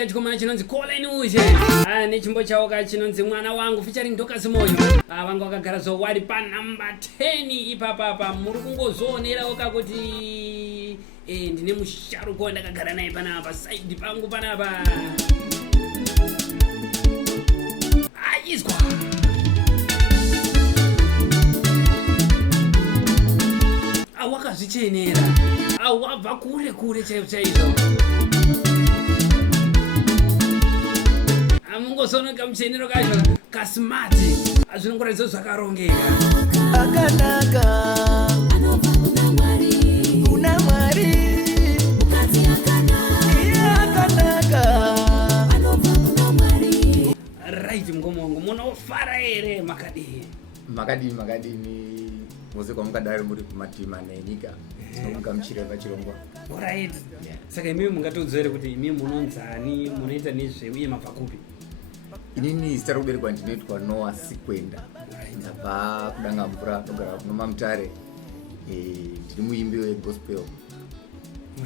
ndika chikomana chinonzi Colin Uje nechimbo chawo kachinonzi mwana wangu featuring Dorcas Moyo. Vangu vakagara zowari pa number 10 ipapa muri kungozoonerawo kakuti ndine musharuka wandakagara naye panapa side pangu panapa aizwa awakazvichenera awabva kure chaizvo amungozoona kamuchenero kacho kasmati azvinongoratidza zvakarongeka akanaka kuna Mwari akanaka right mgomo wangu munofara here makadini mose kwamukadari muri kumatima nenyika tinomugamuchira pachirongwa right saka imimi mungatodzere kuti imimi munonzani munoita nezve uye mabva kupi inini zita rokuberekwa ndinoitwa Noah Sikwenda ndabva kudanga mvura kugara kunoma Mutare ndiri muimbi wegospel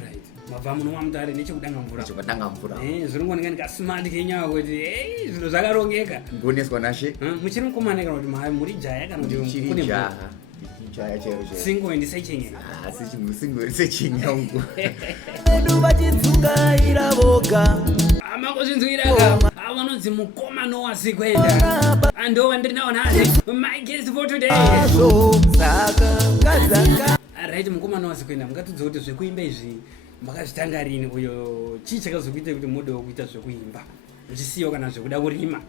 right mabva munomwa Mutare nechekudanga mvura zvirongoneka ndikasmart kenyaya kuti zviro zvakarongeka ngoneswa nashe muchiri mukomana kana kuti muri jaya kana kuti kune jaya chero singo endisaichenya singo endisaichenya ungu edu vachidzingaira voga amangozvinzwiraga avanonzi mukoma Noah Sikwenda andova ndiri nawo naye my guest for today saka kadzaka right mukoma Noah Sikwenda mungatidza kuti zvekuimba izvi makazvitanga rini uyo chii chakazokuita kuti mudewo kuita zvekuimba muchisiyawo kana zvekuda kurima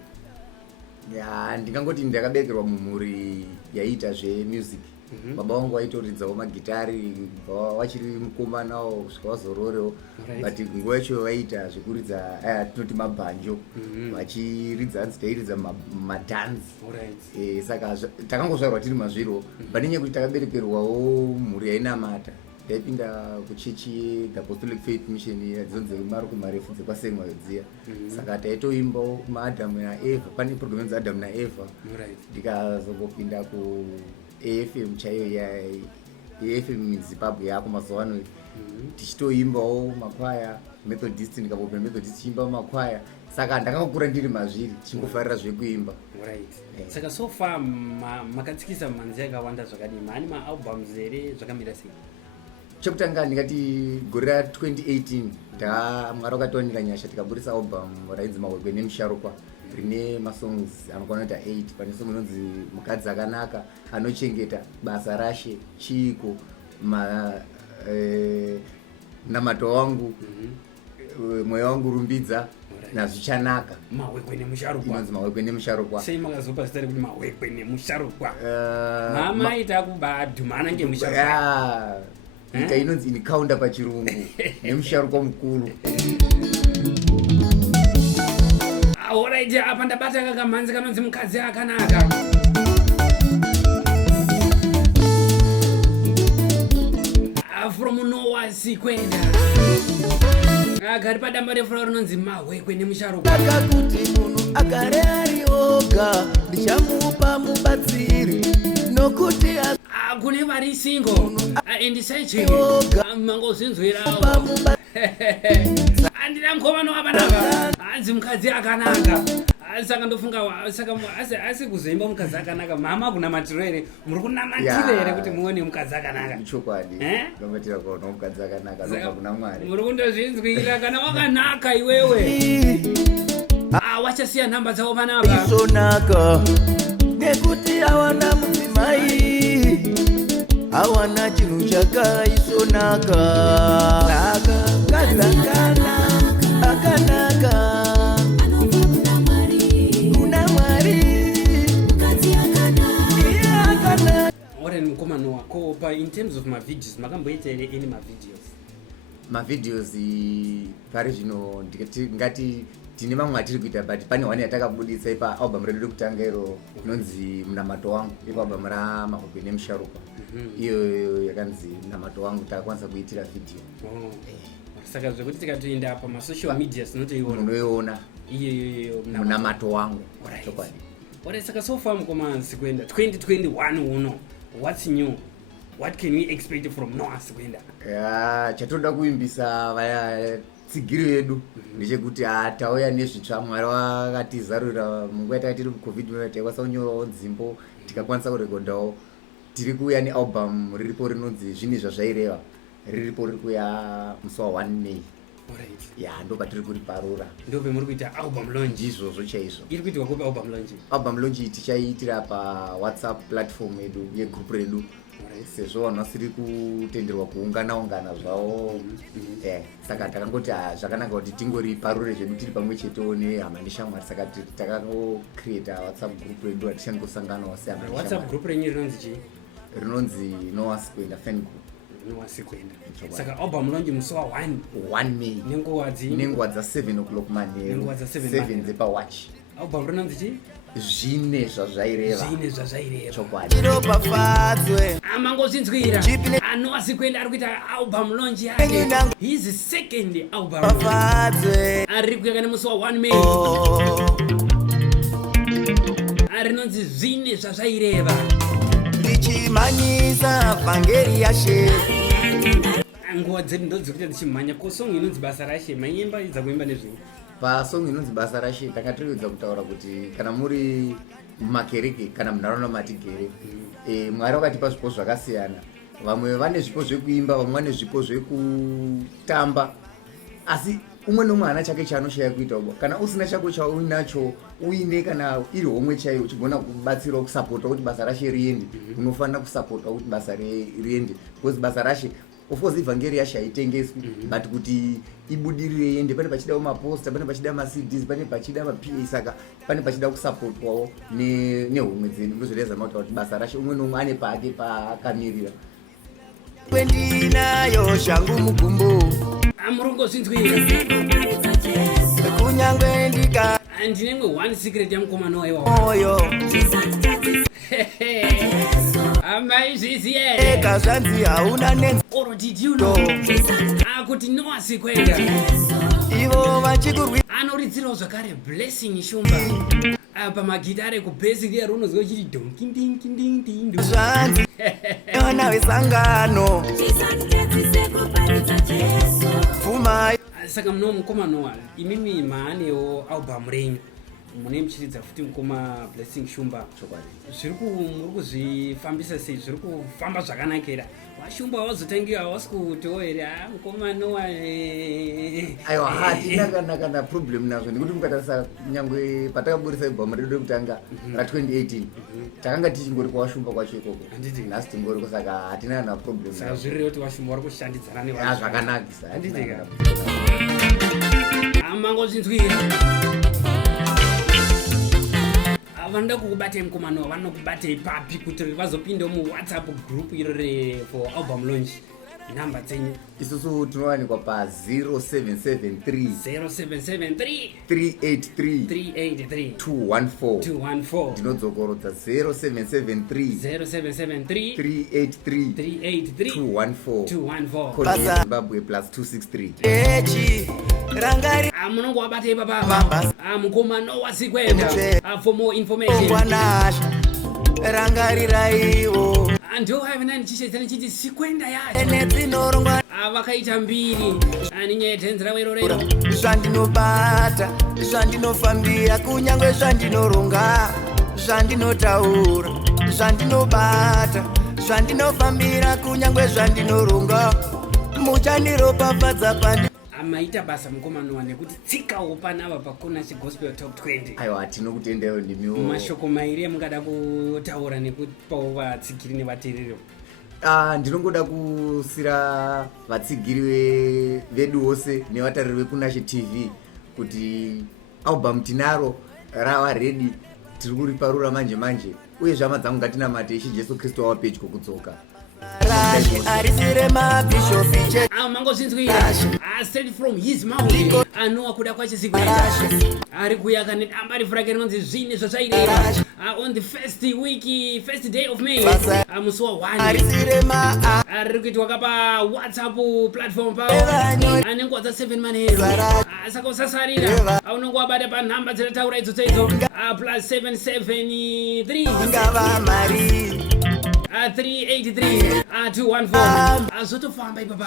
ndingangoti ndakabekerwa mumhuri yaiita zvemusic baba vangu vaitoridzawo magitari vachiri mukomanawo kusvika wazororewo but nguva yacho vaiita zvekuridza tinoti mabhanjo vachiridza hanzi tairidza madhanzi saka takangozvarwa tiri mazviro but nenyaya kuti takaberekerwawo mhuri yainamata taipinda kuchechi yeApostolic Faith Mission yadzonze maruku marefu dzekwasemwa dziya saka taitoimbawo kumaAdamu naEvha pane program yanzi Adamu naEvha ndikazongopinda ku AFM chaiyo AFM muZimbabwe yako mazuva ano tichitoimbawo makwaya Methodist ndikapopinda Methodist chiimba makwaya saka ndakangokura ndiri mazviri chingofarira zvekuimba saka so far makatsikisa manzi yakawanda zvakadii maani maalbums here zvakamira sei chekutanga ndingati gore ra 2018 Mwari wakatiwanira nyasha tikaburisa album rainzi Mahwekwe nemusharukwa rine masongs anokwana kuita 8 pane song inonzi Mukadzi akanaka anochengeta basa rashe chiiko namato wangu mweya wangu rumbidza nazvichanaka Mahwekwe nemusharukwa inonzi Mahwekwe nemusharukwa sei makazopa zita rekuti Mahwekwe nemusharukwa mama aita kubadhumana ngemusharukwa nyika inonzi inikaunda pachirungu nemusharukwa mukuru alright apa ndabata kakamhanzi kanonzi Mukadzi akanaka from Noah Sikwenda agari padamba refura rinonzi Mahwekwe nemusharukwa akakuti munhu agare ari oga ndichamupa mubatsiri nokuti kune vari single endisaichenge mangozvinzwirawo andina mukomana wapanapa hanzi Mukadzi akanaka saka ndofunga asi kuzoimba Mukadzi akanaka mama kunamatiro here muri kunamatira here kuti muone Mukadzi akanaka chokwadi ngamatira kuona Mukadzi akanaka nobva kuna Mwari muri kundozvinzwira kana wakanaka iwewe wachasiya nhamba dzavo panapa isonaka nekuti awana mudzimai awana chinhu chakaisonaka saka kadzakana akanaka kuna Mwari akanaka oreni mukomana wako pa in terms of mavideos makamboita here any mavideos pari zvino ngati tine mamwe atiri kuita but pane one yatakabudisa ipa album redu rekutanga iro inonzi Munamato wangu ipa album raMahwekwe nemusharukwa iyo yakanzi Munamato wangu takakwanisa kuitira video saka zvekuti tikatoenda apa masocial media tinotoiona munoiona iyo Munamato wangu chokwadi saka so far mukomana Sikwenda 2021 uno what's new what can we expect from Noah Sikwenda? Chatoda kuimbisa vatsigiri vedu ndechekuti tauya nezvitsva Mwari wakatizarurira munguva yatanga tiri mucovid taikwanisa kunyorawo nzimbo tikakwanisa kurekodhawo. Tiri kuuya nealbum riripo rinonzi Zvinhu Zvazvaireva, riripo riri kuya musi wa1 May. Alright. Ndo patiri kuriparura. Ndo pemuri kuita album launch. Izvozvo chaizvo. Iri kuitirwa kupi album launch? Album launch tichaitira paWhatsApp platform yedu yegroup redu. Sezvo vanhu vasiri kutenderwa kuungana zvavo. Saka takangoti zvakanaka kuti tingoriparure zvedu tiri pamwe chetewo nehama neshamwari. Saka takangocreata WhatsApp group redu ratichangosanganao sehama neshamwari. WhatsApp group renyu rinonzi chii? Rinonzi Noah Sikwenda fan group. Noah Sikwenda. Saka album launch musi wa1 May. Nenguva dza 7 o'clock manheru. 7 dzepawatch. Album rinonzi chii? Zvine Zvazvaireva. Zvine Zvazvaireva. Chokwadi. Ropafadzwe Amangozvinzwira. Noah Sikwenda ari kuita album launch yake. His second album. pafadzwe Ari kuya kana musi wa1 May. Rinonzi Zvine Zvazvaireva. ndichimanyisa vhangeri yaShe. Nguva dzedu ndo dziri kuita dzichimhanya. Ko song inonzi Basa raShe maiimba idza kuimba nezvimwe. Pasong inonzi Basa raShe tanga tiriwedza kutaura kuti kana muri mumakereke kana munharaunda matigere, Mwari wakatipa zvipo zvakasiyana. Vamwe vane zvipo zvekuimba, vamwe vane zvipo zvekutamba, asi umwe nomwe hana chake chaanoshaya kuita. Kana usina chako chauinacho, uine kana iri homwe chaiyo uchigona kubatsirawo kusapota kuti basa raShe riende, unofanira kusapota kuti basa riende. Because basa raShe, of course ivhangeri yaShe haitengeswi, but kuti ibudirire iende pane pachidawo maposta, pane pachida maCDs, pane pachida maPA. Saka pane pachida kusapotwawo nehomwe dzedu. Ndozvireza mauta kuti basa raShe umwe nomwe ane pake paakamirira. Kwendinayo shangu mugumbo Amurongozvinzwira. kunyangwe ndika Ndinemwe one secret yamukomana waiwa. moyo Amaizviziya eka zvanzi hauna nenzi Or did you know? Kuti Noah Sikwenda ivo vachikurwi anoridzirawo zvakare Blessing Shumba pamagitare kubasic yaro unozwa chiti donki dinki ding ding ding. zvanzi mwana wesangano pfuma Saka muno mukoma Noah imimi maanewo album renyu mune muchiridza futi mukoma Blessing Shumba. Zviri kuzvifambisa sei? Zviri kufamba zvakanakira? Washumba wazotangira wasikutiwo here mukoma Noah Aiwa hatina kana problem nazvo nekuti mukatarisa nyangwe patakaburisa album redu rekutanga ra2018 takanga tichingori kwawashumba kwacho ikoko. Nhasi tingoriko, saka hatina kana problem. Saka zviri kuti Washumba wari kushandidzana nevanhu. Zvakanakisa. Amangozvinzwira. Vanoda kukubatai mukoma Noah, vanokubatai papi kuti vazopindawo muWhatsApp group iro for album launch? Namba dzenyu isusu tinowanikwa pa0773 0773 383 214. Ndinodzokorodza 0773 383 214. Zimbabwe +263. echi rangari munongo wabatai papapa mukoma Noah Sikwenda. For more information kwanasha rangariraiwo ndo haivena ndichishedzana chiti Sikwenda yacho nedzinorongwa vakaita mbiri nenyaya yetenzera wero rero zvandinobata zvandinofambira kunyangwe zvandinoronga zvandinotaura zvandinobata zvandinofambira kunyangwe zvandinoronga muchandiropafadza pandi maita basa mukoma Noah nekuti tsikawo panapa pakona chigospel top 20. Aiwa hatino kutendayo ndimiwo. Mashoko mairi emungada kutaura nekupawo vatsigiri nevateereri? Ndinongoda kusira vatsigiri vedu vose nevatariri vekuNashe TV kuti album tinaro rava ready, tiri kuriparura manje uye zvama dzangu ngatinamate Ishe Jesu Kristu wava pedyo kudzoka. raShe arisire mabhishopi che mangozvinzwira straight from his mouth. Noah kuda kwacho Sikwenda ari kuyaka nedamba refu rake rinonzi Zvine Zvazvaireva on the first day of May musi wa1 arisire ma ari kuitwa kapa WhatsApp platform pavo anenguva dza7 manheru. Saka usasarira unongo wabata panhamba dzinotaura idzodzo +773 ngava mari 383 214 azotofamba ipapa